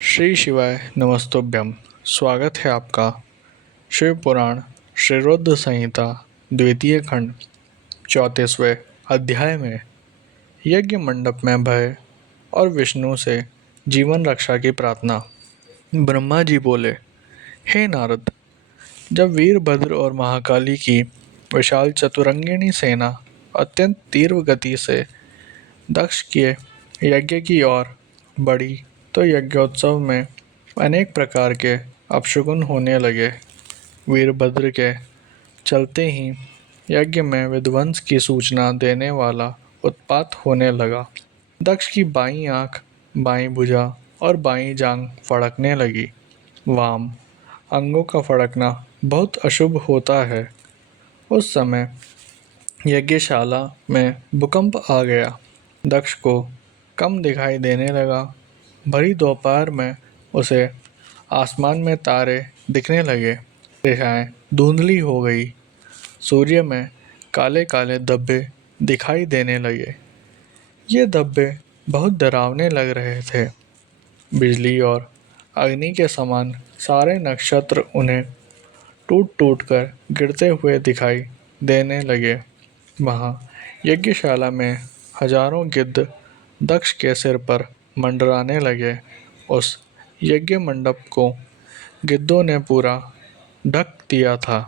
श्री शिवाय नमस्तुभ्यम। स्वागत है आपका शिव पुराण श्रीरुद्र संहिता द्वितीय खंड 34वें अध्याय में यज्ञ मंडप में भय और विष्णु से जीवन रक्षा की प्रार्थना। ब्रह्मा जी बोले, हे नारद, जब वीरभद्र और महाकाली की विशाल चतुरंगिणी सेना अत्यंत तीव्र गति से दक्ष के यज्ञ की ओर बढ़ी तो यज्ञोत्सव में अनेक प्रकार के अपशकुन होने लगे। वीरभद्र के चलते ही यज्ञ में विध्वंस की सूचना देने वाला उत्पात होने लगा। दक्ष की बाईं आंख, बाईं भुजा और बाईं जांघ फड़कने लगी। वाम अंगों का फड़कना बहुत अशुभ होता है। उस समय यज्ञशाला में भूकंप आ गया। दक्ष को कम दिखाई देने लगा। भरी दोपहर में उसे आसमान में तारे दिखने लगे। दिशाएं धुंधली हो गई। सूर्य में काले काले धब्बे दिखाई देने लगे। ये धब्बे बहुत डरावने लग रहे थे। बिजली और अग्नि के समान सारे नक्षत्र उन्हें टूट टूट कर गिरते हुए दिखाई देने लगे। वहाँ यज्ञशाला में हजारों गिद्ध दक्ष के सिर पर मंडराने लगे। उस यज्ञ मंडप को गिद्धों ने पूरा ढक दिया था।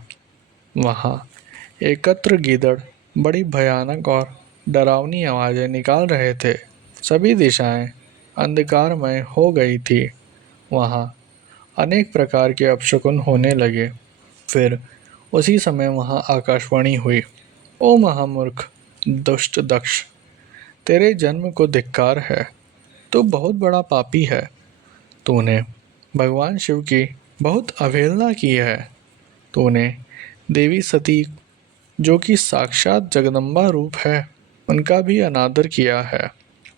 वहाँ एकत्र गीदड़ बड़ी भयानक और डरावनी आवाज़ें निकाल रहे थे। सभी दिशाएं अंधकारमय हो गई थी। वहाँ अनेक प्रकार के अपशकुन होने लगे। फिर उसी समय वहाँ आकाशवाणी हुई, ओ महामूर्ख दुष्ट दक्ष, तेरे जन्म को धिक्कार है। तू बहुत बड़ा पापी है। तूने भगवान शिव की बहुत अवहेलना की है। तूने देवी सती, जो कि साक्षात जगदम्बा रूप है, उनका भी अनादर किया है।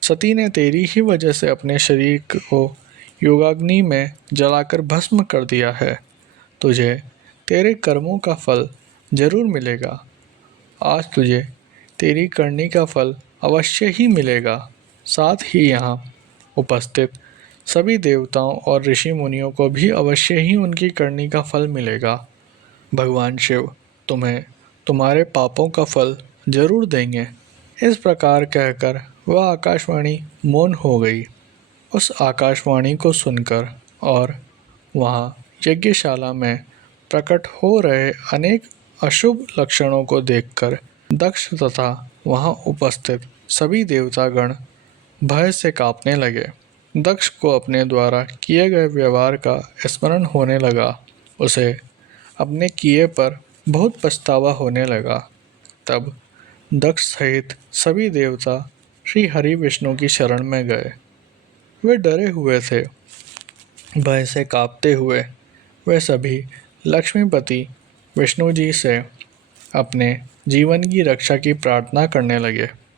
सती ने तेरी ही वजह से अपने शरीर को योगाग्नि में जलाकर भस्म कर दिया है। तुझे तेरे कर्मों का फल जरूर मिलेगा। आज तुझे तेरी करनी का फल अवश्य ही मिलेगा। साथ ही यहाँ उपस्थित सभी देवताओं और ऋषि मुनियों को भी अवश्य ही उनकी करनी का फल मिलेगा। भगवान शिव तुम्हें तुम्हारे पापों का फल जरूर देंगे। इस प्रकार कहकर वह आकाशवाणी मौन हो गई। उस आकाशवाणी को सुनकर और वहाँ यज्ञशाला में प्रकट हो रहे अनेक अशुभ लक्षणों को देखकर दक्ष तथा वहाँ उपस्थित सभी देवतागण भय से कांपने लगे। दक्ष को अपने द्वारा किए गए व्यवहार का स्मरण होने लगा। उसे अपने किए पर बहुत पछतावा होने लगा। तब दक्ष सहित सभी देवता श्री हरि विष्णु की शरण में गए। वे डरे हुए थे। भय से कांपते हुए वे सभी लक्ष्मीपति विष्णु जी से अपने जीवन की रक्षा की प्रार्थना करने लगे।